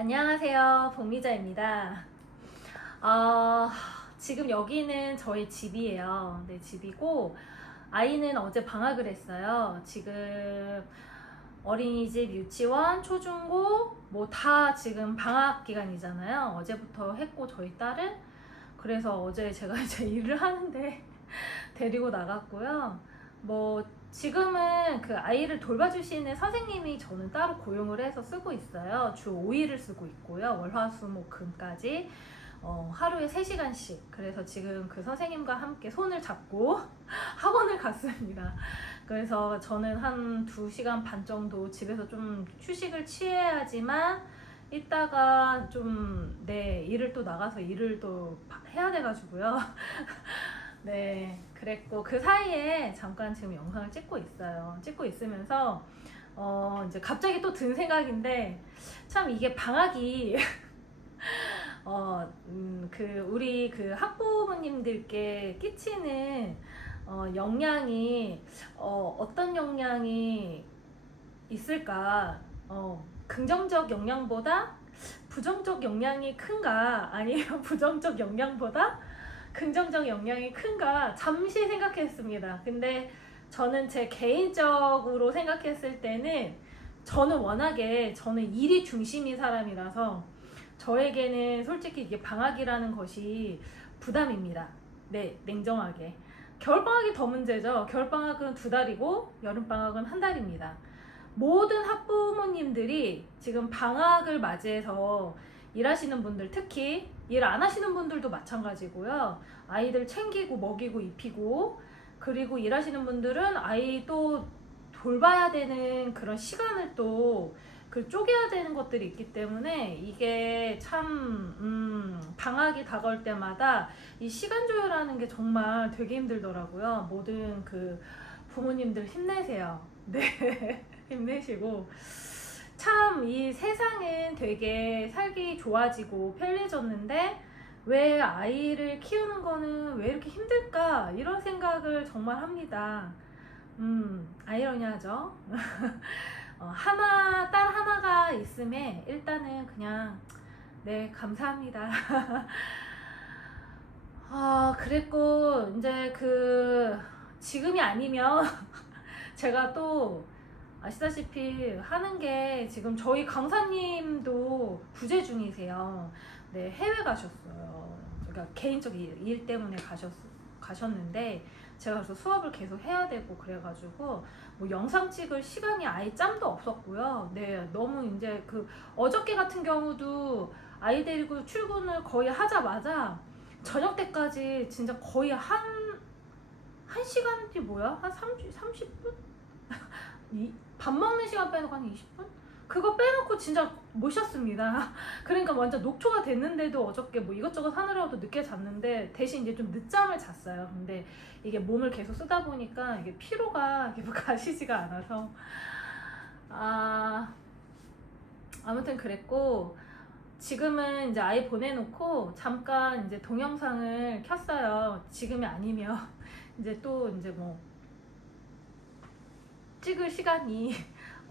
안녕하세요, 복미자입니다. 어, 지금 여기는 저희 집이에요. 네, 집이고 아이는 어제 방학을 했어요. 지금 어린이집, 유치원, 초중고 뭐 다 지금 방학 기간이잖아요. 어제부터 했고 저희 딸은 그래서 어제 제가 이제 일을 하는데 데리고 나갔고요. 뭐 지금은 그 아이를 돌봐주시는 선생님이 저는 따로 고용을 해서 쓰고 있어요. 주 5일을 쓰고 있고요. 월화수목금까지 하루에 3시간씩. 그래서 지금 그 선생님과 함께 손을 잡고 학원을 갔습니다. 그래서 저는 한 2시간 반 정도 집에서 좀 휴식을 취해야지만 이따가 좀 일을 또 나가서 일을 또 해야 돼가지고요. 네, 그랬고 그 사이에 잠깐 지금 영상을 찍고 있어요. 찍고 있으면서 이제 갑자기 또 든 생각인데 참 이게 방학이 우리 그 학부모님들께 끼치는 영향이 어떤 영향이 있을까? 긍정적 영향보다 부정적 영향이 큰가? 아니면 부정적 영향보다 긍정적 영향이 큰가 잠시 생각했습니다. 근데 저는 제 개인적으로 생각했을 때는 저는 일이 중심인 사람이라서 저에게는 솔직히 이게 방학이라는 것이 부담입니다. 네, 냉정하게. 겨울방학이 더 문제죠. 겨울방학은 2달이고 여름방학은 1달입니다. 모든 학부모님들이 지금 방학을 맞이해서 일하시는 분들, 특히 일 안 하시는 분들도 마찬가지고요. 아이들 챙기고 먹이고 입히고, 그리고 일하시는 분들은 아이 또 돌봐야 되는 그런 시간을 또 쪼개야 되는 것들이 있기 때문에 이게 참 방학이 다가올 때마다 이 시간 조율하는 게 정말 되게 힘들더라고요. 모든 그 부모님들 힘내세요. 네. 힘내시고 참 이 세상은 되게 살기 좋아지고 편리해졌는데 왜 아이를 키우는 거는 왜 이렇게 힘들까 이런 생각을 정말 합니다. 아이러니하죠. 딸 하나가 있음에 일단은 그냥 네, 감사합니다. 그랬고 이제 지금이 아니면 제가 또 아시다시피 하는 게 지금 저희 강사님도 부재 중이세요. 네, 해외 가셨어요. 그러니까 개인적 일 때문에 가셨는데 제가 그래서 수업을 계속 해야 되고 그래가지고 뭐 영상 찍을 시간이 아예 짬도 없었고요. 네, 너무 이제 어저께 같은 경우도 아이 데리고 출근을 거의 하자마자 저녁 때까지 진짜 거의 한 시간이 뭐야? 한 30분? 밥 먹는 시간 빼놓고 한 20분? 그거 빼놓고 진짜 못 쉬었습니다. 그러니까 완전 녹초가 됐는데도 어저께 뭐 이것저것 하느라고도 늦게 잤는데 대신 이제 좀 늦잠을 잤어요. 근데 이게 몸을 계속 쓰다 보니까 이게 피로가 계속 가시지가 않아서 아무튼 그랬고 지금은 이제 아이 보내놓고 잠깐 이제 동영상을 켰어요. 지금이 아니면 이제 뭐 찍을 시간이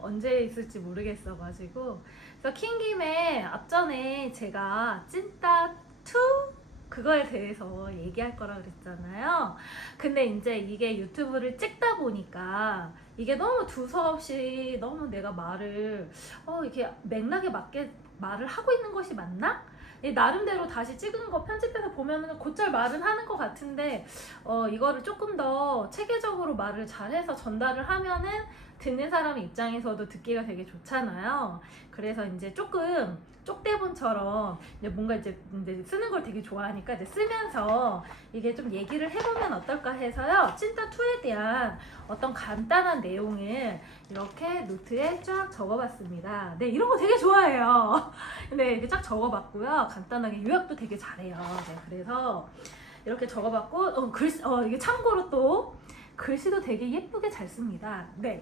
언제 있을지 모르겠어가지고 그래서 킹김에 앞전에 제가 찐따2 그거에 대해서 얘기할 거라 그랬잖아요. 근데 이제 이게 유튜브를 찍다 보니까 이게 너무 두서없이 너무 내가 말을 이렇게 맥락에 맞게 말을 하고 있는 것이 맞나? 나름대로 다시 찍은 거 편집해서 보면은 곧잘 말은 하는 것 같은데 이거를 조금 더 체계적으로 말을 잘해서 전달을 하면은 듣는 사람 입장에서도 듣기가 되게 좋잖아요. 그래서 이제 조금 쪽대본처럼 이제 뭔가 이제 쓰는 걸 되게 좋아하니까 이제 쓰면서 이게 좀 얘기를 해보면 어떨까 해서요. 찐따2에 대한 어떤 간단한 내용을 이렇게 노트에 쫙 적어봤습니다. 네, 이런 거 되게 좋아해요. 네, 이렇게 쫙 적어봤고요. 간단하게 요약도 되게 잘해요. 네, 그래서 이렇게 적어봤고 이게 참고로 또 글씨도 되게 예쁘게 잘 씁니다. 네.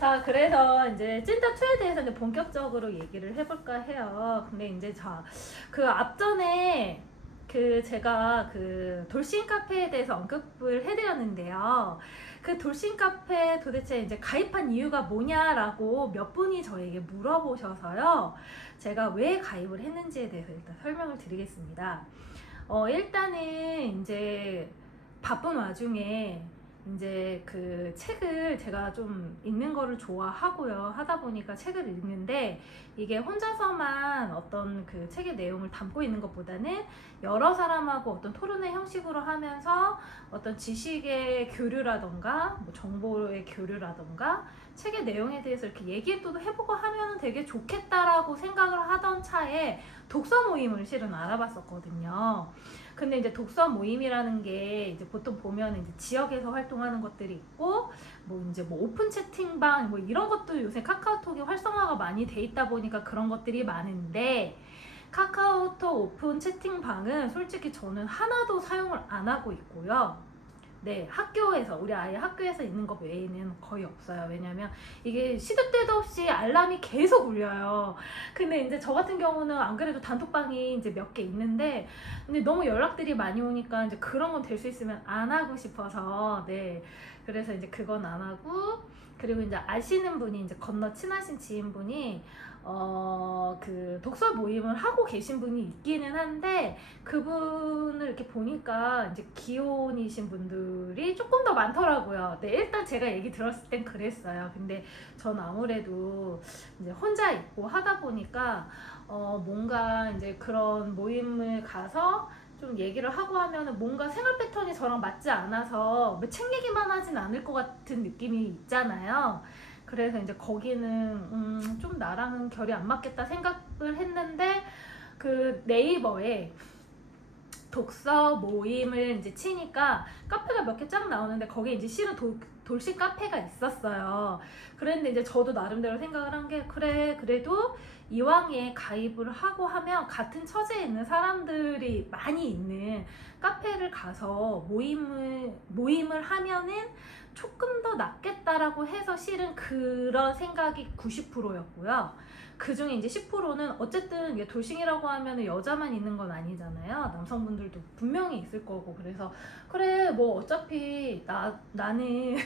자, 그래서 이제 찐따2에 대해서 이제 본격적으로 얘기를 해볼까 해요. 근데 이제 앞전에 제가 그 돌싱 카페에 대해서 언급을 해드렸는데요. 그 돌싱 카페 도대체 이제 가입한 이유가 뭐냐라고 몇 분이 저에게 물어보셔서요. 제가 왜 가입을 했는지에 대해서 일단 설명을 드리겠습니다. 일단은 이제 바쁜 와중에 이제 그 책을 제가 좀 읽는 거를 좋아하고요. 하다 보니까 책을 읽는데 이게 혼자서만 어떤 그 책의 내용을 담고 있는 것보다는 여러 사람하고 어떤 토론의 형식으로 하면서 어떤 지식의 교류라던가 뭐 정보의 교류라던가 책의 내용에 대해서 이렇게 얘기도 해보고 하면 되게 좋겠다라고 생각을 하던 차에 독서 모임을 실은 알아봤었거든요. 근데 이제 독서 모임이라는 게 이제 보통 보면 이제 지역에서 활동하는 것들이 있고 뭐 이제 뭐 오픈 채팅방 뭐 이런 것도 요새 카카오톡이 활성화가 많이 돼 있다 보니까 그런 것들이 많은데 카카오톡 오픈 채팅방은 솔직히 저는 하나도 사용을 안 하고 있고요. 네, 학교에서 우리 아이 학교에서 있는 것 외에는 거의 없어요. 왜냐면 이게 시도 때도 없이 알람이 계속 울려요. 근데 이제 저 같은 경우는 안 그래도 단톡방이 이제 몇 개 있는데 근데 너무 연락들이 많이 오니까 이제 그런 건 될 수 있으면 안 하고 싶어서 네, 그래서 이제 그건 안 하고 그리고 이제 아시는 분이 이제 건너 친하신 지인분이 그 독서 모임을 하고 계신 분이 있기는 한데 그분을 이렇게 보니까 이제 기혼이신 분들이 조금 더 많더라고요. 네, 일단 제가 얘기 들었을 땐 그랬어요. 근데 전 아무래도 이제 혼자 있고 하다 보니까 뭔가 이제 그런 모임을 가서 좀 얘기를 하고 하면은 뭔가 생활 패턴이 저랑 맞지 않아서 뭐 책 얘기만 하진 않을 것 같은 느낌이 있잖아요. 그래서 이제 거기는 좀 나랑은 결이 안 맞겠다 생각을 했는데 그 네이버에 독서 모임을 이제 치니까 카페가 몇 개 쫙 나오는데 거기에 이제 실은 돌싱 카페가 있었어요. 그랬는데 이제 저도 나름대로 생각을 한 게 그래 그래도 이왕에 가입을 하고 하면 같은 처지에 있는 사람들이 많이 있는 카페를 가서 모임을 하면은 조금 더 낫겠다라고 해서 실은 그런 생각이 90%였고요. 그 중에 이제 10%는 어쨌든 이게 돌싱이라고 하면 여자만 있는 건 아니잖아요. 남성분들도 분명히 있을 거고 그래서 그래 뭐 어차피 나는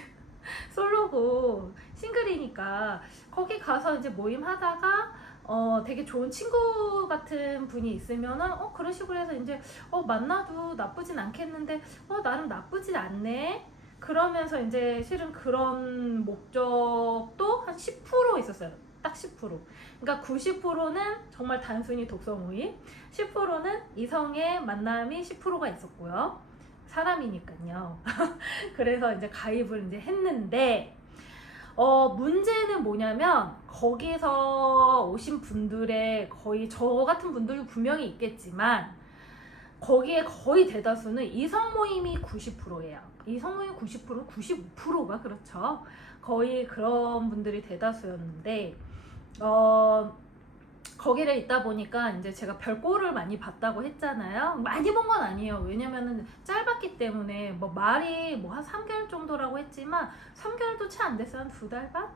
솔로고 싱글이니까 거기 가서 이제 모임 하다가 되게 좋은 친구 같은 분이 있으면은 그런 식으로 해서 이제 만나도 나쁘진 않겠는데 나름 나쁘진 않네. 그러면서 이제 실은 그런 목적도 한 10% 있었어요. 딱 10%. 그러니까 90%는 정말 단순히 독서 모임, 10%는 이성의 만남이 10%가 있었고요. 사람이니까요. 그래서 이제 가입을 이제 했는데 문제는 뭐냐면 거기서 오신 분들의 거의 저 같은 분들도 분명히 있겠지만 거기에 거의 대다수는 이성 모임이 90%예요. 이성 모임 90%, 95%가 그렇죠. 거의 그런 분들이 대다수였는데 거기를 있다 보니까 이제 제가 별꼴을 많이 봤다고 했잖아요. 많이 본 건 아니에요. 왜냐면은 짧았기 때문에 뭐 말이 뭐 한 3개월 정도라고 했지만 3개월도 채 안 됐어요. 한 2달 반?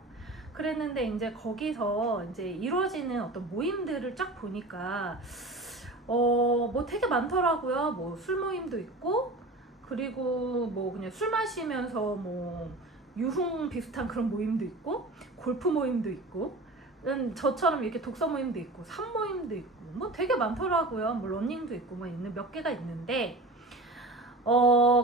그랬는데 이제 거기서 이제 이루어지는 어떤 모임들을 쫙 보니까 뭐 되게 많더라고요. 뭐 술 모임도 있고 그리고 뭐 그냥 술 마시면서 뭐 유흥 비슷한 그런 모임도 있고 골프 모임도 있고 저처럼 이렇게 독서 모임도 있고 산 모임도 있고 뭐 되게 많더라고요. 뭐 러닝도 있고 뭐 있는 몇 개가 있는데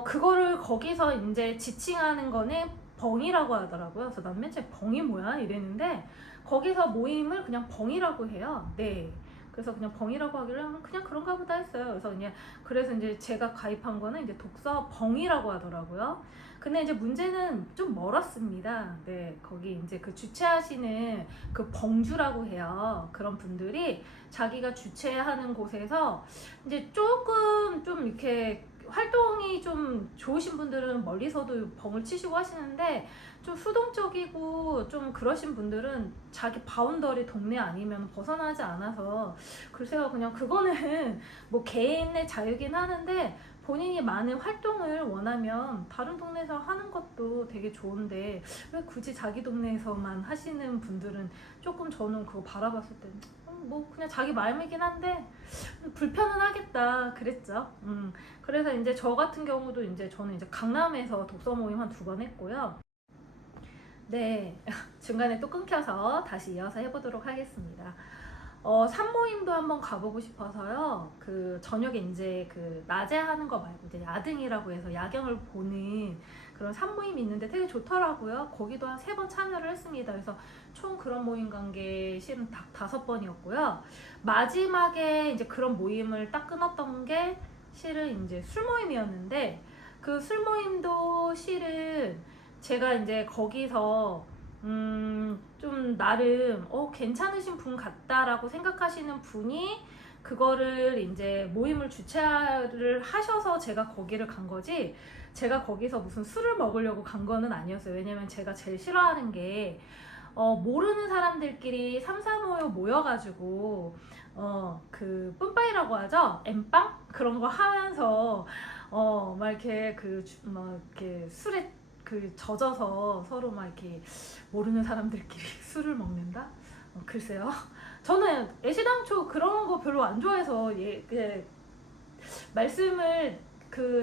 그거를 거기서 이제 지칭하는 거는 벙이라고 하더라고요. 그래서 난 맨 처음에 벙이 뭐야 이랬는데 거기서 모임을 그냥 벙이라고 해요. 네. 그래서 그냥 벙이라고 하길래 그냥 그런가 보다 했어요. 그래서 이제 제가 가입한 거는 이제 독서 벙이라고 하더라고요. 근데 이제 문제는 좀 멀었습니다. 네, 거기 이제 그 주최하시는 그 벙주라고 해요. 그런 분들이 자기가 주최하는 곳에서 이제 조금 좀 이렇게 활동이 좀 좋으신 분들은 멀리서도 벙을 치시고 하시는데 좀 수동적이고 좀 그러신 분들은 자기 바운더리 동네 아니면 벗어나지 않아서 글쎄요 그냥 그거는 뭐 개인의 자유긴 하는데 본인이 많은 활동을 원하면 다른 동네에서 하는 것도 되게 좋은데 왜 굳이 자기 동네에서만 하시는 분들은 조금 저는 그거 바라봤을 때 뭐 그냥 자기 마음이긴 한데 불편은 하겠다 그랬죠. 그래서 이제 저 같은 경우도 이제 저는 이제 강남에서 독서 모임 한 2번 했고요. 네, 중간에 또 끊겨서 다시 이어서 해보도록 하겠습니다. 산모임도 한번 가보고 싶어서요. 그 저녁에 이제 그 낮에 하는 거 말고 이제 야등이라고 해서 야경을 보는 그런 산모임이 있는데 되게 좋더라고요. 거기도 한 3번 참여를 했습니다. 그래서 총 그런 모임 간 게 실은 딱 5번이었고요. 마지막에 이제 그런 모임을 딱 끊었던 게 실은 이제 술 모임이었는데 그 술 모임도 실은 제가 이제 거기서 좀 나름 괜찮으신 분 같다라고 생각하시는 분이 그거를 이제 모임을 주최를 하셔서 제가 거기를 간 거지 제가 거기서 무슨 술을 먹으려고 간 거는 아니었어요. 왜냐면 제가 제일 싫어하는 게 모르는 사람들끼리 3, 4, 5 모여가지고 그 뿜빠이라고 하죠? 엠빵? 그런 거 하면서 막 이렇게 막 이렇게 술에 그 젖어서 서로 막 이렇게 모르는 사람들끼리 술을 먹는다? 글쎄요. 저는 애시당초 그런 거 별로 안 좋아해서 말씀을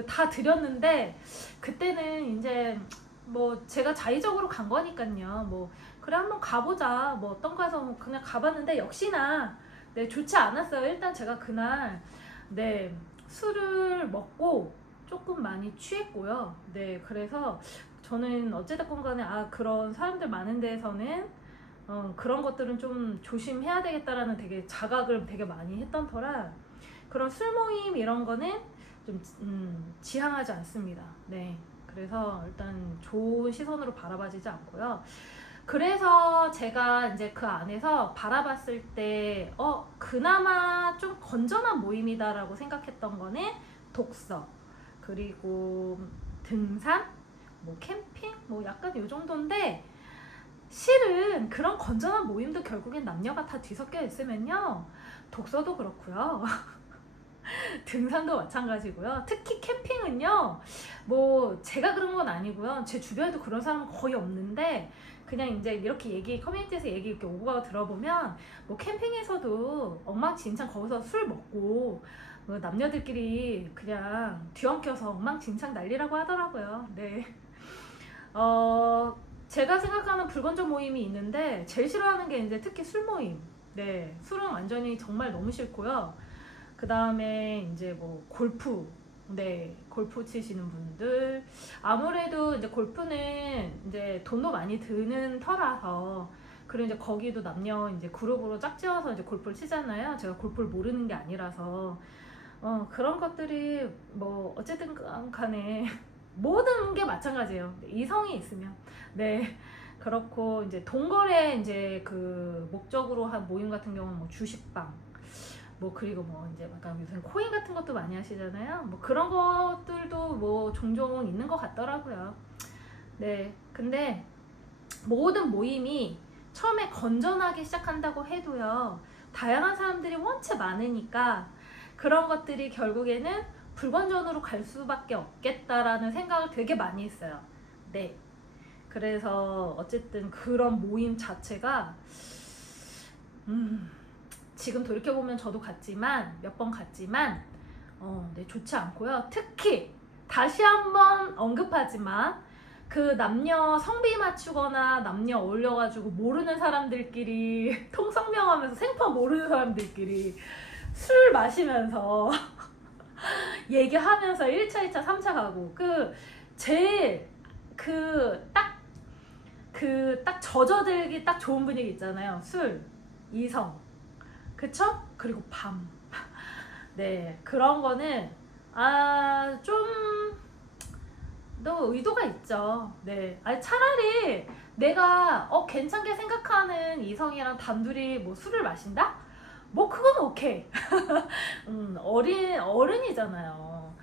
다 드렸는데 그때는 이제 뭐 제가 자의적으로 간 거니까요. 뭐 그래 한번 가보자 뭐 어떤 거에서 뭐 그냥 가봤는데 역시나 네 좋지 않았어요. 일단 제가 그날 네 술을 먹고 조금 많이 취했고요. 네 그래서 저는 어찌됐건 간에 그런 사람들 많은 데에서는 그런 것들은 좀 조심해야 되겠다라는 되게 자각을 되게 많이 했던 터라 그런 술 모임 이런 거는 좀 지향하지 않습니다. 네 그래서 일단 좋은 시선으로 바라봐지지 않고요. 그래서 제가 이제 그 안에서 바라봤을 때 그나마 좀 건전한 모임이다라고 생각했던 거는 독서 그리고 등산 뭐 캠핑 뭐 약간 요 정도인데 실은 그런 건전한 모임도 결국엔 남녀가 다 뒤섞여 있으면요 독서도 그렇고요 등산도 마찬가지고요. 특히 캠핑은요 뭐 제가 그런 건 아니고요 제 주변에도 그런 사람은 거의 없는데 그냥 이제 이렇게 커뮤니티에서 얘기 이렇게 오고 가고 들어보면 뭐 캠핑에서도 엉망진창 거기서 술 먹고 남녀들끼리 그냥 뒤엉켜서 엉망진창 난리라고 하더라고요. 네. 제가 생각하는 불건전 모임이 있는데 제일 싫어하는 게 이제 특히 술 모임. 네, 술은 완전히 정말 너무 싫고요. 그 다음에 이제 뭐 골프. 네, 골프 치시는 분들. 아무래도 이제 골프는 이제 돈도 많이 드는 터라서 그리고 이제 거기도 남녀 이제 그룹으로 짝지어서 이제 골프를 치잖아요. 제가 골프를 모르는 게 아니라서 그런 것들이 뭐 어쨌든 간에 모든 게 마찬가지예요. 이성이 있으면 네 그렇고 이제 동거래 이제 그 목적으로 한 모임 같은 경우는 뭐 주식방 뭐 그리고 뭐 이제 약간 요새 코인 같은 것도 많이 하시잖아요. 뭐 그런 것들도 뭐 종종 있는 것 같더라고요. 네 근데 모든 모임이 처음에 건전하게 시작한다고 해도요 다양한 사람들이 원체 많으니까 그런 것들이 결국에는 불건전으로 갈 수밖에 없겠다라는 생각을 되게 많이 했어요. 네. 그래서 어쨌든 그런 모임 자체가 지금 돌이켜보면 저도 갔지만 몇 번 갔지만 네, 좋지 않고요. 특히 다시 한번 언급하지만 그 남녀 성비 맞추거나 남녀 어울려가지고 모르는 사람들끼리 통성명하면서 생판 모르는 사람들끼리 술 마시면서 얘기하면서 1차, 2차, 3차 가고 제일 딱 젖어들기 딱 좋은 분위기 있잖아요. 술, 이성, 그쵸? 그리고 밤. 네, 그런 거는 좀 너 의도가 있죠. 네, 차라리 내가 괜찮게 생각하는 이성이랑 단둘이 뭐 술을 마신다? 뭐 그건 오케이. 어른이잖아요.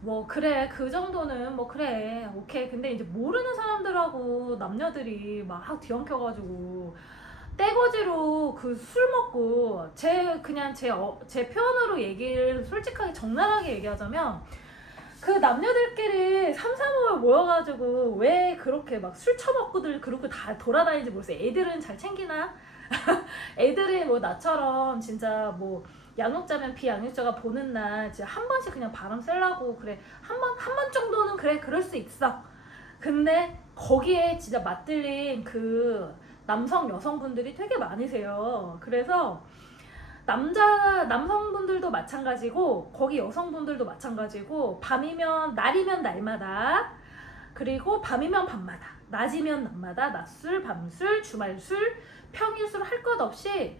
뭐 그래 그 정도는 뭐 그래 오케이. 근데 이제 모르는 사람들하고 남녀들이 막 뒤엉켜가지고 떼거지로 그 술 먹고 그냥 제 표현으로 얘기를 솔직하게 적나라하게 얘기하자면 그 남녀들끼리 삼삼오오 모여가지고 왜 그렇게 막 술 처먹고들 그러고 다 돌아다니는지 모르겠어요. 애들은 잘 챙기나? 애들이 뭐 나처럼 진짜 뭐 양육자면 비양육자가 보는 날 진짜 한 번씩 그냥 바람 쐬려고 그래. 한 번 정도는 그래, 그럴 수 있어. 근데 거기에 진짜 맞들린 그 여성분들이 되게 많으세요. 그래서 남성분들도 마찬가지고 거기 여성분들도 마찬가지고 날이면 날마다, 그리고 밤이면 밤마다, 낮이면 낮마다 낮술, 밤술, 주말술, 평일술 할 것 없이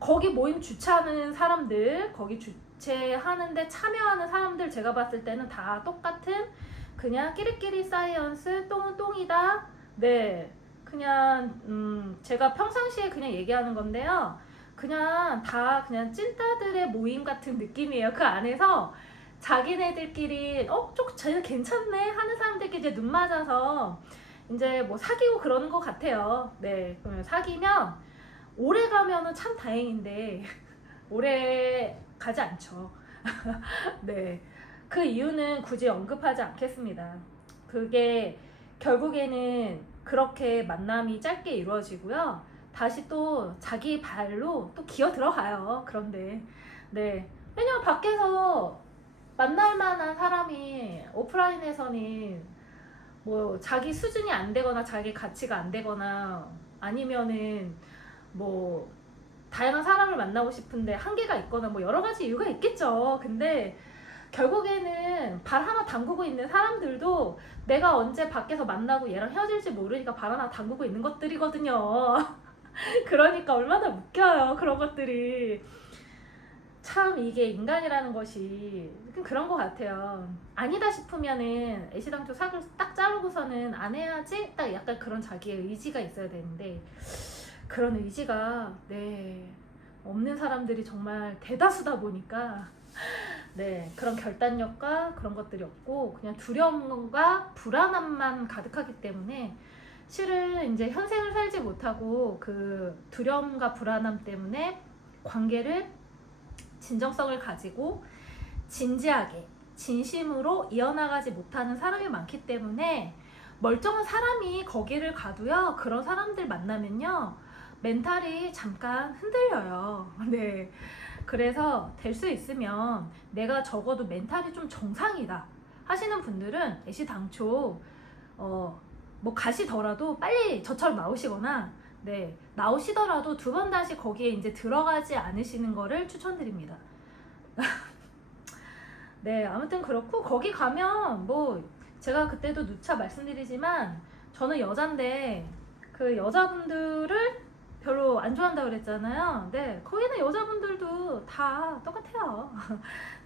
거기 모임 주최하는 사람들, 거기 주최하는데 참여하는 사람들 제가 봤을 때는 다 똑같은 그냥 끼리끼리 사이언스, 똥은 똥이다. 네, 그냥 제가 평상시에 그냥 얘기하는 건데요. 그냥 다 그냥 찐따들의 모임 같은 느낌이에요. 그 안에서 자기네들끼리 쟤는 괜찮네 하는 사람들끼리 이제 눈 맞아서 이제 뭐 사귀고 그러는 것 같아요. 네, 그러면 사귀면 오래 가면은 참 다행인데 오래 가지 않죠. 네, 그 이유는 굳이 언급하지 않겠습니다. 그게 결국에는 그렇게 만남이 짧게 이루어지고요. 다시 또 자기 발로 또 기어 들어가요. 그런데 네, 왜냐면 밖에서 만날 만한 사람이 오프라인에서는 뭐 자기 수준이 안 되거나 자기 가치가 안 되거나 아니면은 뭐 다양한 사람을 만나고 싶은데 한계가 있거나 뭐 여러 가지 이유가 있겠죠. 근데 결국에는 발 하나 담그고 있는 사람들도 내가 언제 밖에서 만나고 얘랑 헤어질지 모르니까 발 하나 담그고 있는 것들이거든요. 그러니까 얼마나 웃겨요, 그런 것들이. 참 이게 인간이라는 것이 그런 것 같아요. 아니다 싶으면은 애시당초 sak을 딱 자르고서는 안 해야지, 딱 약간 그런 자기의 의지가 있어야 되는데 그런 의지가 없는 사람들이 정말 대다수다 보니까 그런 결단력과 그런 것들이 없고 그냥 두려움과 불안함만 가득하기 때문에 실은 이제 현생을 살지 못하고 그 두려움과 불안함 때문에 관계를 진정성을 가지고 진지하게 진심으로 이어나가지 못하는 사람이 많기 때문에 멀쩡한 사람이 거기를 가도요, 그런 사람들 만나면요 멘탈이 잠깐 흔들려요. 네, 그래서 될 수 있으면 내가 적어도 멘탈이 좀 정상이다 하시는 분들은 애시당초 뭐 가시더라도 빨리 저처럼 나오시거나 나오시더라도 두 번 다시 거기에 이제 들어가지 않으시는 거를 추천드립니다. 네, 아무튼 그렇고 거기 가면 뭐 제가 그때도 누차 말씀드리지만 저는 여잔데 그 여자분들을 별로 안 좋아한다고 그랬잖아요. 네, 거기는 여자분들도 다 똑같아요.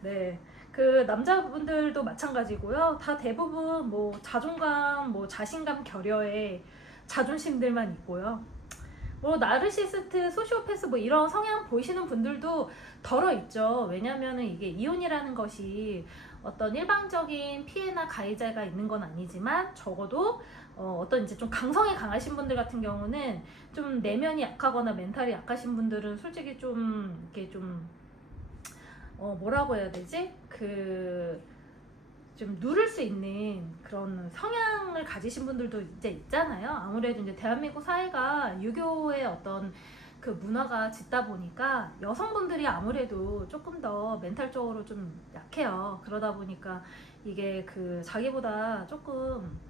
네, 그 남자분들도 마찬가지고요. 다 대부분 뭐 자존감, 뭐 자신감 결여에 자존심들만 있고요. 뭐 나르시스트, 소시오패스 뭐 이런 성향 보이시는 분들도 덜어 있죠. 왜냐면은 이게 이혼이라는 것이 어떤 일방적인 피해나 가해자가 있는 건 아니지만 적어도 어떤 이제 좀 강성이 강하신 분들 같은 경우는 좀 내면이 약하거나 멘탈이 약하신 분들은 솔직히 좀 이렇게 좀 뭐라고 해야 되지? 좀 누를 수 있는 그런 성향을 가지신 분들도 이제 있잖아요. 아무래도 이제 대한민국 사회가 유교의 어떤 그 문화가 짙다 보니까 여성분들이 아무래도 조금 더 멘탈적으로 좀 약해요. 그러다 보니까 이게 그 자기보다 조금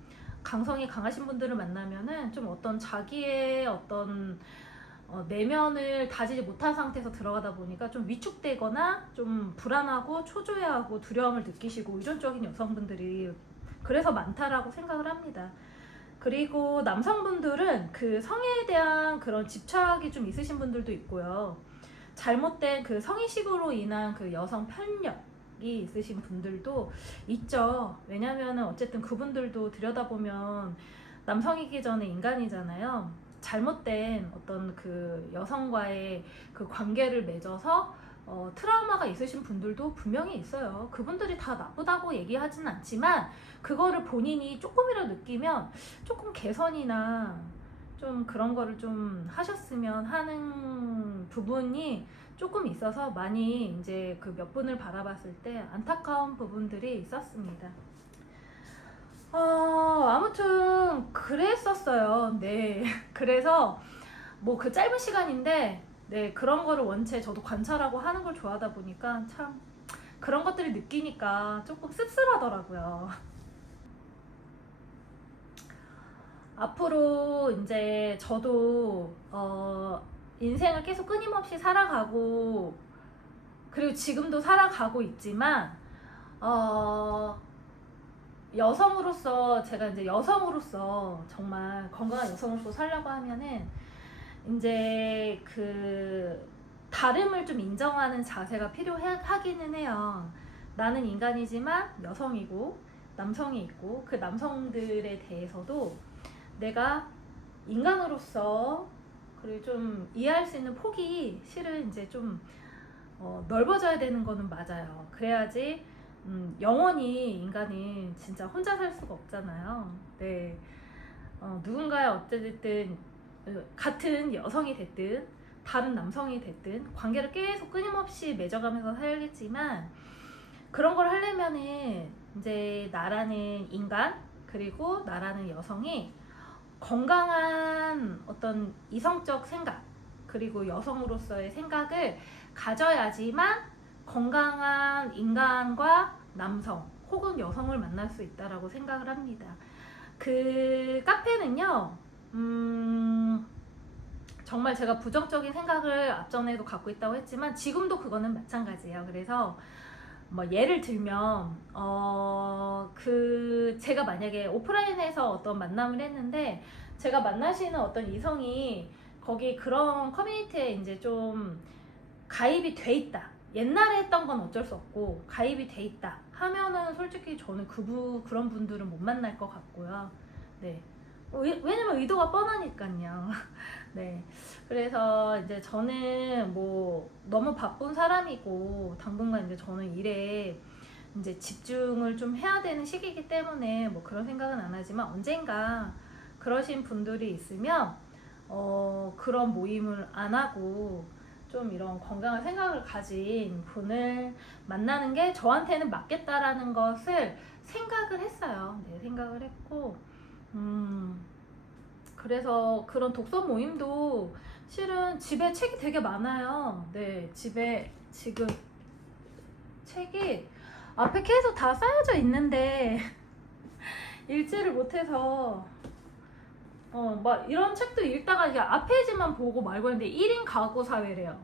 강성이 강하신 분들을 만나면은 좀 어떤 자기의 어떤 내면을 다지지 못한 상태에서 들어가다 보니까 좀 위축되거나 좀 불안하고 초조해하고 두려움을 느끼시고 의존적인 여성분들이 그래서 많다라고 생각을 합니다. 그리고 남성분들은 그 성에 대한 그런 집착이 좀 있으신 분들도 있고요. 잘못된 그 성의식으로 인한 그 여성 편력이 있으신 분들도 있죠. 왜냐면은 어쨌든 그분들도 들여다보면 남성이기 전에 인간이잖아요. 잘못된 어떤 그 여성과의 그 관계를 맺어서 트라우마가 있으신 분들도 분명히 있어요. 그분들이 다 나쁘다고 얘기하진 않지만 그거를 본인이 조금이라도 느끼면 조금 개선이나 좀 그런 거를 좀 하셨으면 하는 부분이 조금 있어서 많이 이제 그 몇 분을 바라봤을 때 안타까운 부분들이 있었습니다. 아무튼 그랬었어요. 네. 그래서 뭐 그 짧은 시간인데 네, 그런 거를 원체 저도 관찰하고 하는 걸 좋아하다 보니까 참 그런 것들을 느끼니까 조금 씁쓸하더라고요. 앞으로 이제 저도 인생을 계속 끊임없이 살아가고 그리고 지금도 살아가고 있지만 여성으로서 제가 이제 여성으로서 정말 건강한 여성으로서 살려고 하면은 이제 그 다름을 좀 인정하는 자세가 필요하기는 해요. 나는 인간이지만 여성이고 남성이 있고 그 남성들에 대해서도 내가 인간으로서 그리고 좀 이해할 수 있는 폭이 실은 이제 좀 넓어져야 되는 거는 맞아요. 그래야지 영원히 인간이 진짜 혼자 살 수가 없잖아요. 네, 누군가의 어쨌든 같은 여성이 됐든 다른 남성이 됐든 관계를 계속 끊임없이 맺어가면서 살겠지만 그런 걸 하려면은 이제 나라는 인간 그리고 나라는 여성이 건강한 어떤 이성적 생각 그리고 여성으로서의 생각을 가져야지만 건강한 인간과 남성 혹은 여성을 만날 수 있다라고 생각을 합니다. 그 카페는요 정말 제가 부정적인 생각을 앞전에도 갖고 있다고 했지만 지금도 그거는 마찬가지예요. 그래서 뭐 예를 들면 그 제가 만약에 오프라인에서 어떤 만남을 했는데 제가 만나시는 어떤 이성이 거기 그런 커뮤니티에 이제 좀 가입이 돼 있다. 옛날에 했던 건 어쩔 수 없고 가입이 돼 있다 하면은 솔직히 저는 그런 분들은 못 만날 것 같고요. 네. 왜냐면 의도가 뻔하니까요. 네. 그래서 이제 저는 뭐 너무 바쁜 사람이고 당분간 이제 저는 일에 이제 집중을 좀 해야 되는 시기이기 때문에 뭐 그런 생각은 안 하지만 언젠가 그러신 분들이 있으면 그런 모임을 안 하고 좀 이런 건강한 생각을 가진 분을 만나는 게 저한테는 맞겠다라는 것을 생각을 했어요. 네, 생각을 했고 그래서 그런 독서 모임도 실은 집에 책이 되게 많아요. 네, 집에 지금 책이 앞에 계속 다 쌓여져 있는데 읽지를 못해서 막 이런 책도 읽다가 이게 앞 페이지만 보고 말고 했는데 1인 가구 사회래요.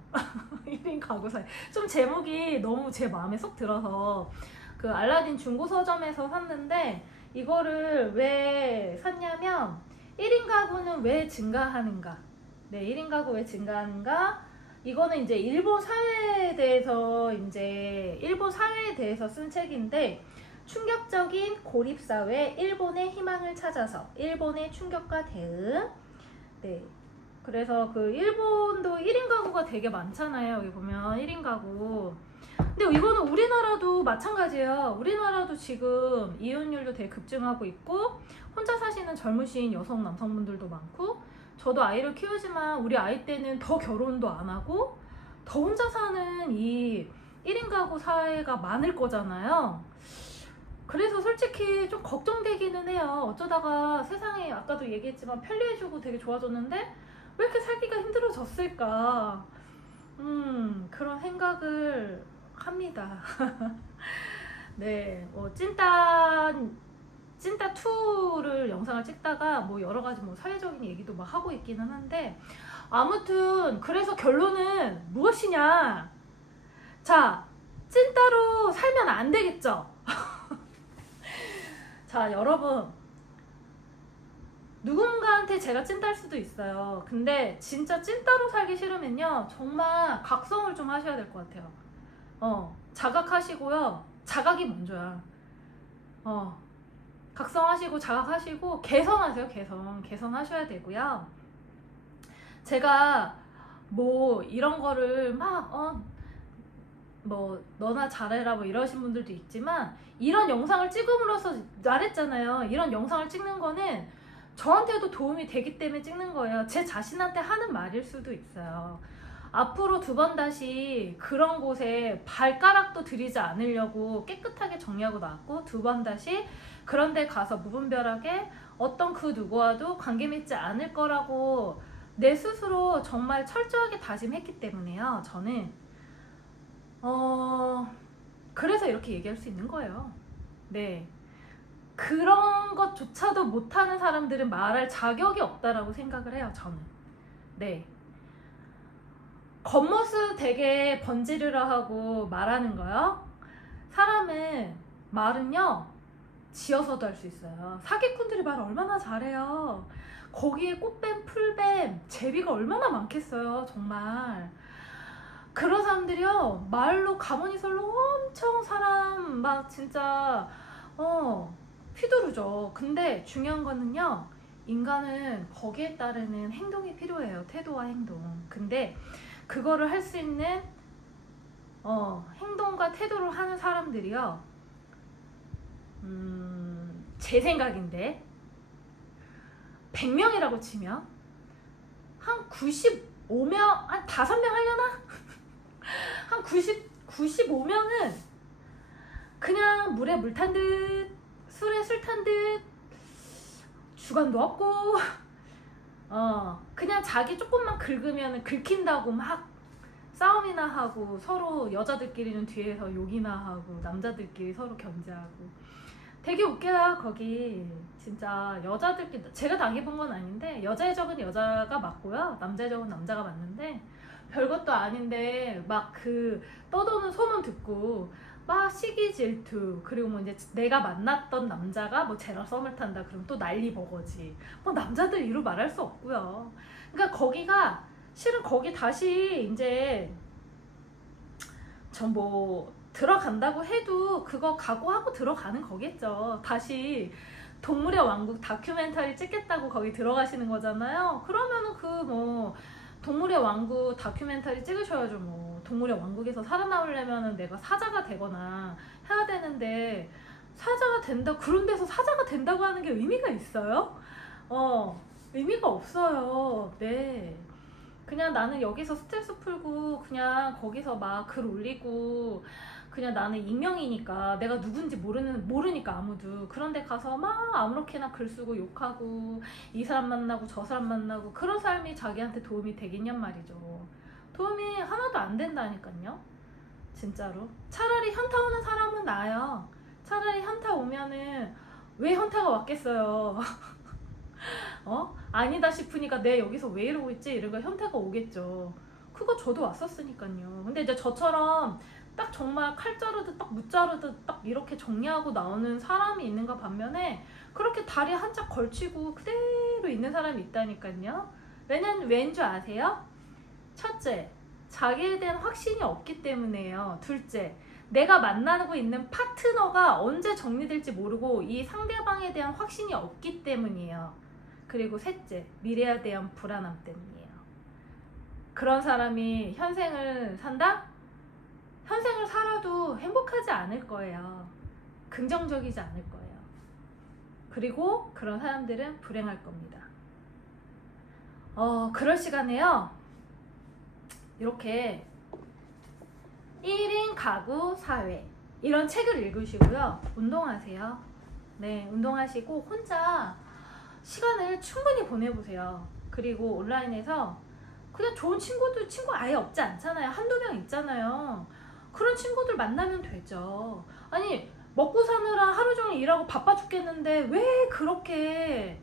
1인 가구 사회. 좀 제목이 너무 제 마음에 쏙 들어서 그 알라딘 중고 서점에서 샀는데 이거를 왜 샀냐면 1인 가구는 왜 증가하는가? 네, 1인 가구 왜 증가하는가? 이거는 이제 일본 사회에 대해서 쓴 책인데 충격적인 고립사회, 일본의 희망을 찾아서 일본의 충격과 대응. 네. 그래서 그 일본도 1인 가구가 되게 많잖아요. 여기 보면 1인 가구. 근데 이거는 우리나라도 마찬가지예요. 우리나라도 지금 이혼율도 되게 급증하고 있고 혼자 사시는 젊으신 여성 남성분들도 많고 저도 아이를 키우지만 우리 아이 때는 더 결혼도 안 하고 더 혼자 사는 이 1인 가구 사회가 많을 거잖아요. 그래서 솔직히 좀 걱정되기는 해요. 어쩌다가 세상에 아까도 얘기했지만 편리해지고 되게 좋아졌는데 왜 이렇게 살기가 힘들어졌을까? 그런 생각을 합니다. 네, 찐따2를 영상을 찍다가 뭐 여러 가지 뭐 사회적인 얘기도 막 하고 있기는 한데 아무튼 그래서 결론은 무엇이냐? 자, 찐따로 살면 안 되겠죠? 자, 여러분 누군가한테 제가 찐따일 수도 있어요. 근데 진짜 찐따로 살기 싫으면요 정말 각성을 좀 하셔야 될 것 같아요. 자각하시고요. 자각이 먼저야. 각성하시고 자각하시고 개선하세요. 개선하셔야 되고요. 제가 뭐 이런 거를 막 뭐 너나 잘해라 뭐 이러신 분들도 있지만 이런 영상을 찍음으로써 말했잖아요. 이런 영상을 찍는 거는 저한테도 도움이 되기 때문에 찍는 거예요. 제 자신한테 하는 말일 수도 있어요. 앞으로 두 번 다시 그런 곳에 발가락도 들이지 않으려고 깨끗하게 정리하고 나왔고, 두 번 다시 그런 데 가서 무분별하게 어떤 그 누구와도 관계 맺지 않을 거라고 내 스스로 정말 철저하게 다짐했기 때문에요. 저는 그래서 이렇게 얘기할 수 있는 거예요. 네, 그런 것조차도 못하는 사람들은 말할 자격이 없다라고 생각을 해요. 저는. 네, 겉모습 되게 번지르르 하고 말하는 거요. 사람은 말은요 지어서도 할 수 있어요. 사기꾼들이 말 얼마나 잘해요. 거기에 꽃뱀, 풀뱀, 제비가 얼마나 많겠어요. 정말 그런 사람들이요 말로 가문이설로 엄청 사람 막 진짜 휘두르죠. 근데 중요한 거는요, 인간은 거기에 따르는 행동이 필요해요. 태도와 행동. 근데 그거를 할 수 있는 행동과 태도를 하는 사람들이요, 제 생각인데 100명이라고 치면 한 95명, 한 5명 하려나? 한 95명은 그냥 물에 물 탄 듯, 술에 술 탄 듯, 주관도 없고 그냥 자기 조금만 긁으면 긁힌다고 막 싸움이나 하고, 서로 여자들끼리는 뒤에서 욕이나 하고, 남자들끼리 서로 견제하고. 되게 웃겨요. 거기 진짜 여자들끼리, 제가 당해본 건 아닌데 여자의 적은 여자가 맞고요, 남자의 적은 남자가 맞는데, 별것도 아닌데 막 그 떠도는 소문 듣고 막 시기 질투, 그리고 뭐 이제 내가 만났던 남자가 뭐 쟤랑 썸을 탄다 그러면 또 난리 버거지. 뭐 남자들 이루 말할 수 없고요. 그러니까 거기가 실은 거기 다시 이제 전 뭐 들어간다고 해도 그거 각오하고 들어가는 거겠죠. 다시 동물의 왕국 다큐멘터리 찍겠다고 거기 들어가시는 거잖아요. 그러면은 그 뭐 동물의 왕국 다큐멘터리 찍으셔야죠. 뭐 동물의 왕국에서 살아남으려면은 내가 사자가 되거나 해야 되는데, 사자가 된다, 그런 데서 사자가 된다고 하는 게 의미가 있어요? 의미가 없어요. 네, 그냥 나는 여기서 스트레스 풀고 그냥 거기서 막 글 올리고, 그냥 나는 익명이니까 내가 누군지 모르니까 아무도 그런 데 가서 막 아무렇게나 글 쓰고 욕하고 이 사람 만나고 저 사람 만나고, 그런 삶이 자기한테 도움이 되겠냔 말이죠. 도움이 하나도 안 된다니까요. 진짜로. 차라리 현타 오는 사람은 나아요. 차라리 현타 오면은 왜 현타가 왔겠어요. 아니다 싶으니까 내 여기서 왜 이러고 있지? 이러고 현타가 오겠죠. 그거 저도 왔었으니까요. 근데 이제 저처럼 딱 정말 칼 자르듯 딱 무 자르듯 딱 이렇게 정리하고 나오는 사람이 있는가 반면에, 그렇게 다리 한짝 걸치고 그대로 있는 사람이 있다니까요. 왠 줄 아세요? 첫째, 자기에 대한 확신이 없기 때문에요. 둘째, 내가 만나고 있는 파트너가 언제 정리될지 모르고 이 상대방에 대한 확신이 없기 때문이에요. 그리고 셋째, 미래에 대한 불안함 때문이에요. 그런 사람이 현생을 산다? 현생을 살아도 행복하지 않을 거예요. 긍정적이지 않을 거예요. 그리고 그런 사람들은 불행할 겁니다. 그럴 시간에요, 이렇게 1인 가구 사회 이런 책을 읽으시고요, 운동하세요. 네, 운동하시고 혼자 시간을 충분히 보내보세요. 그리고 온라인에서 그냥 좋은 친구 아예 없지 않잖아요. 한두 명 있잖아요. 그런 친구들 만나면 되죠. 아니, 먹고 사느라 하루 종일 일하고 바빠 죽겠는데 왜 그렇게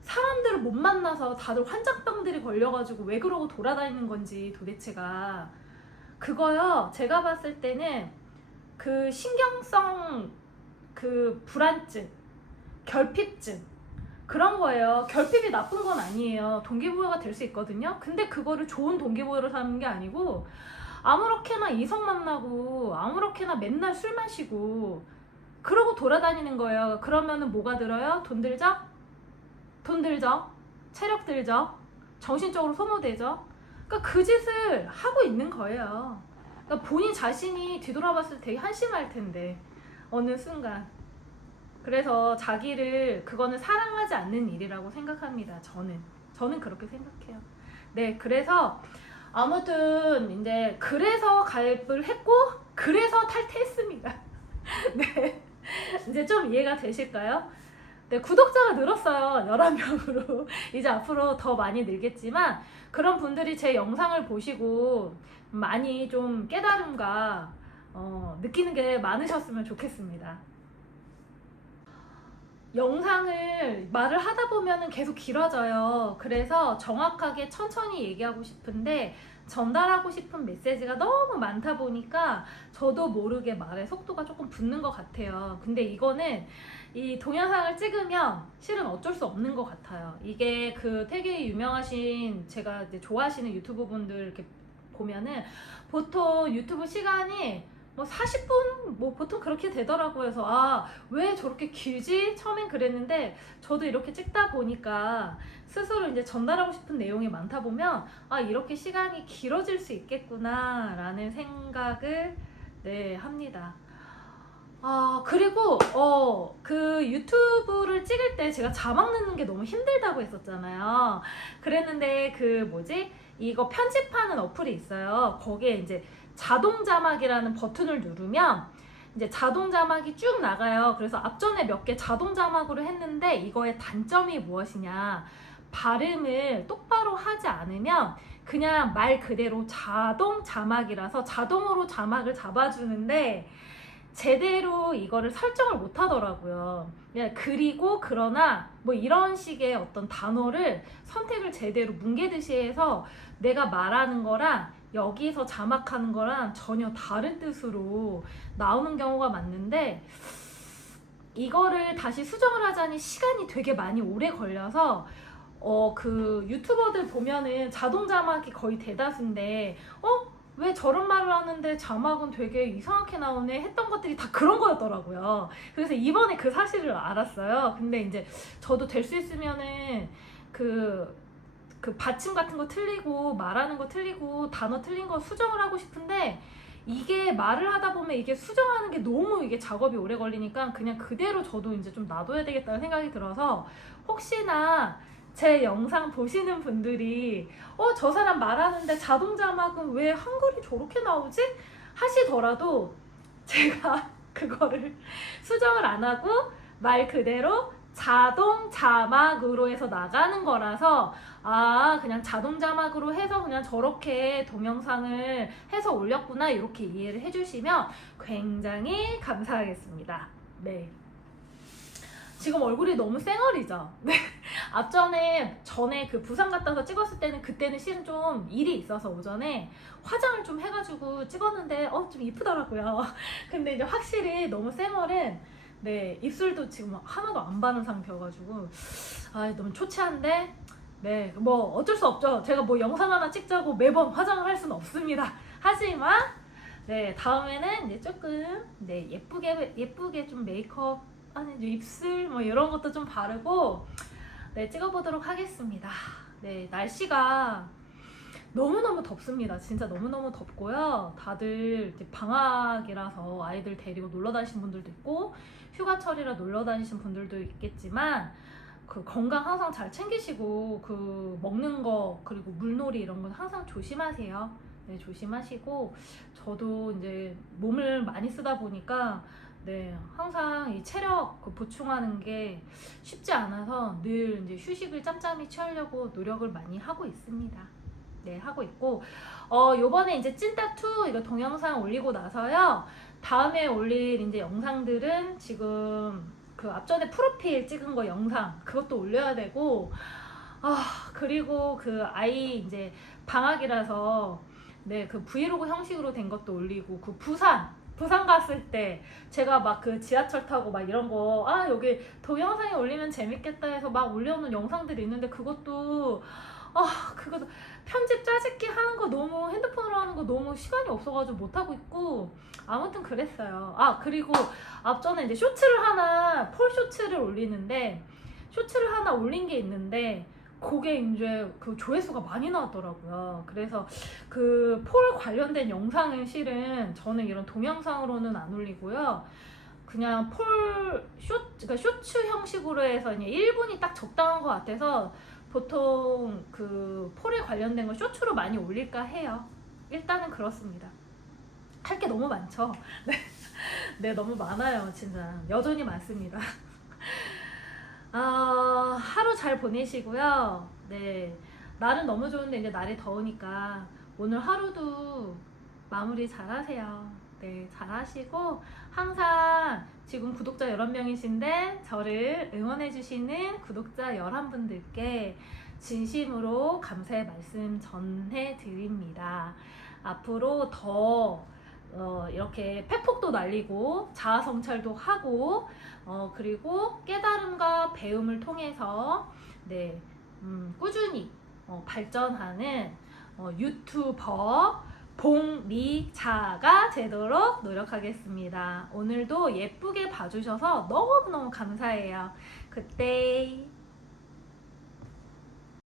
사람들을 못 만나서 다들 환장병들이 걸려가지고 왜 그러고 돌아다니는 건지 도대체가. 그거요, 제가 봤을 때는 그 신경성 그 불안증, 결핍증, 그런 거예요. 결핍이 나쁜 건 아니에요. 동기부여가 될 수 있거든요. 근데 그거를 좋은 동기부여로 삼는 게 아니고, 아무렇게나 이성 만나고 아무렇게나 맨날 술 마시고 그러고 돌아다니는 거예요. 그러면은 뭐가 들어요? 돈 들죠? 돈 들죠? 체력 들죠? 정신적으로 소모되죠? 그러니까 그 짓을 하고 있는 거예요. 그러니까 본인 자신이 뒤돌아봤을 때 되게 한심할 텐데, 어느 순간. 그래서 자기를, 그거는 사랑하지 않는 일이라고 생각합니다. 저는 그렇게 생각해요. 네, 그래서 아무튼 이제 그래서 가입을 했고 그래서 탈퇴했습니다. 네. 이제 좀 이해가 되실까요? 네, 구독자가 늘었어요. 11명으로. 이제 앞으로 더 많이 늘겠지만 그런 분들이 제 영상을 보시고 많이 좀 깨달음과 느끼는 게 많으셨으면 좋겠습니다. 영상을 말을 하다 보면 계속 길어져요. 그래서 정확하게 천천히 얘기하고 싶은데 전달하고 싶은 메시지가 너무 많다 보니까 저도 모르게 말의 속도가 조금 붙는 것 같아요. 근데 이거는 이 동영상을 찍으면 실은 어쩔 수 없는 것 같아요. 이게 그 되게 유명하신 제가 이제 좋아하시는 유튜브 분들 이렇게 보면은 보통 유튜브 시간이 뭐 40분 뭐 보통 그렇게 되더라고요. 그래서 아, 왜 저렇게 길지? 처음엔 그랬는데 저도 이렇게 찍다 보니까 스스로 이제 전달하고 싶은 내용이 많다 보면 아, 이렇게 시간이 길어질 수 있겠구나 라는 생각을 네, 합니다. 그리고 그 유튜브를 찍을 때 제가 자막 넣는 게 너무 힘들다고 했었잖아요. 그랬는데 그 뭐지? 이거 편집하는 어플이 있어요. 거기에 이제 자동 자막이라는 버튼을 누르면 이제 자동 자막이 쭉 나가요. 그래서 앞전에 몇 개 자동 자막으로 했는데 이거의 단점이 무엇이냐? 발음을 똑바로 하지 않으면 그냥 말 그대로 자동 자막이라서 자동으로 자막을 잡아주는데 제대로 이거를 설정을 못 하더라고요. 그리고 그러나 뭐 이런 식의 어떤 단어를 선택을 제대로 뭉개듯이 해서 내가 말하는 거랑 여기서 자막하는 거랑 전혀 다른 뜻으로 나오는 경우가 많은데 이거를 다시 수정을 하자니 시간이 되게 많이 오래 걸려서 그 유튜버들 보면은 자동 자막이 거의 대다수인데 왜 저런 말을 하는데 자막은 되게 이상하게 나오네 했던 것들이 다 그런 거였더라고요. 그래서 이번에 그 사실을 알았어요. 근데 이제 저도 될 수 있으면은 그 받침 같은 거 틀리고 말하는 거 틀리고 단어 틀린 거 수정을 하고 싶은데 이게 말을 하다 보면 이게 수정하는 게 너무 이게 작업이 오래 걸리니까 그냥 그대로 저도 이제 좀 놔둬야 되겠다는 생각이 들어서 혹시나 제 영상 보시는 분들이 저 사람 말하는데 자동 자막은 왜 한글이 저렇게 나오지? 하시더라도 제가 그거를 수정을 안 하고 말 그대로 자동 자막으로 해서 나가는 거라서 그냥 자동 자막으로 해서 그냥 저렇게 동영상을 해서 올렸구나 이렇게 이해를 해주시면 굉장히 감사하겠습니다. 네. 지금 얼굴이 너무 쌩얼이죠? 네. 전에 그 부산 갔다 와서 찍었을 때는 그때는 실은 좀 일이 있어서 오전에 화장을 좀 해가지고 찍었는데 좀 이쁘더라고요. 근데 이제 확실히 너무 쌩얼은 네, 입술도 지금 하나도 안 바른 상태여가지고 너무 초췌한데 네, 뭐 어쩔 수 없죠. 제가 뭐 영상 하나 찍자고 매번 화장을 할 수는 없습니다. 하지만 네, 다음에는 이제 조금 네, 예쁘게 좀 메이크업 입술 뭐 이런 것도 좀 바르고 네, 찍어보도록 하겠습니다. 네, 날씨가 너무너무 덥습니다. 진짜 너무너무 덥고요. 다들 이제 방학이라서 아이들 데리고 놀러 다니신 분들도 있고 휴가철이라 놀러 다니신 분들도 있겠지만 그 건강 항상 잘 챙기시고 그 먹는 거 그리고 물놀이 이런 건 항상 조심하세요. 네, 조심하시고 저도 이제 몸을 많이 쓰다 보니까 네, 항상 이 체력 보충하는 게 쉽지 않아서 늘 이제 휴식을 짬짬이 취하려고 노력을 많이 하고 있습니다. 네, 하고 있고 요번에 이제 찐따2 이거 동영상 올리고 나서요. 다음에 올릴 이제 영상들은 지금 그 앞전에 프로필 찍은 거 영상 그것도 올려야 되고 그리고 그 아이 이제 방학이라서 네, 그 브이로그 형식으로 된 것도 올리고 그 부산 갔을 때 제가 막 그 지하철 타고 막 이런 거 여기 동영상에 올리면 재밌겠다 해서 막 올려놓은 영상들이 있는데 그것도 그것도 편집 짜집기 하는 거 너무 핸드폰으로 하는 거 너무 시간이 없어가지고 못하고 있고 아무튼 그랬어요. 그리고 앞전에 이제 폴 쇼츠를 올리는데 쇼츠를 하나 올린 게 있는데 그게 이제 그 조회수가 많이 나왔더라고요. 그래서 그 폴 관련된 영상은 실은 저는 이런 동영상으로는 안 올리고요. 그냥 그러니까 쇼츠 형식으로 해서 이제 1분이 딱 적당한 것 같아서 보통 그 폴에 관련된 거 쇼츠로 많이 올릴까 해요. 일단은 그렇습니다. 할 게 너무 많죠. 네. 네, 너무 많아요. 진짜 여전히 많습니다. 하루 잘 보내시고요. 네, 날은 너무 좋은데 이제 날이 더우니까 오늘 하루도 마무리 잘 하세요. 네, 잘 하시고 항상 지금 구독자 11명이신데 저를 응원해주시는 구독자 11분들께 진심으로 감사의 말씀 전해드립니다. 앞으로 더 이렇게 팩폭도 날리고 자아 성찰도 하고 그리고 깨달음과 배움을 통해서 네, 꾸준히 발전하는 유튜버 봉리자가 되도록 노력하겠습니다. 오늘도 예쁘게 봐주셔서 너무너무 감사해요. 그때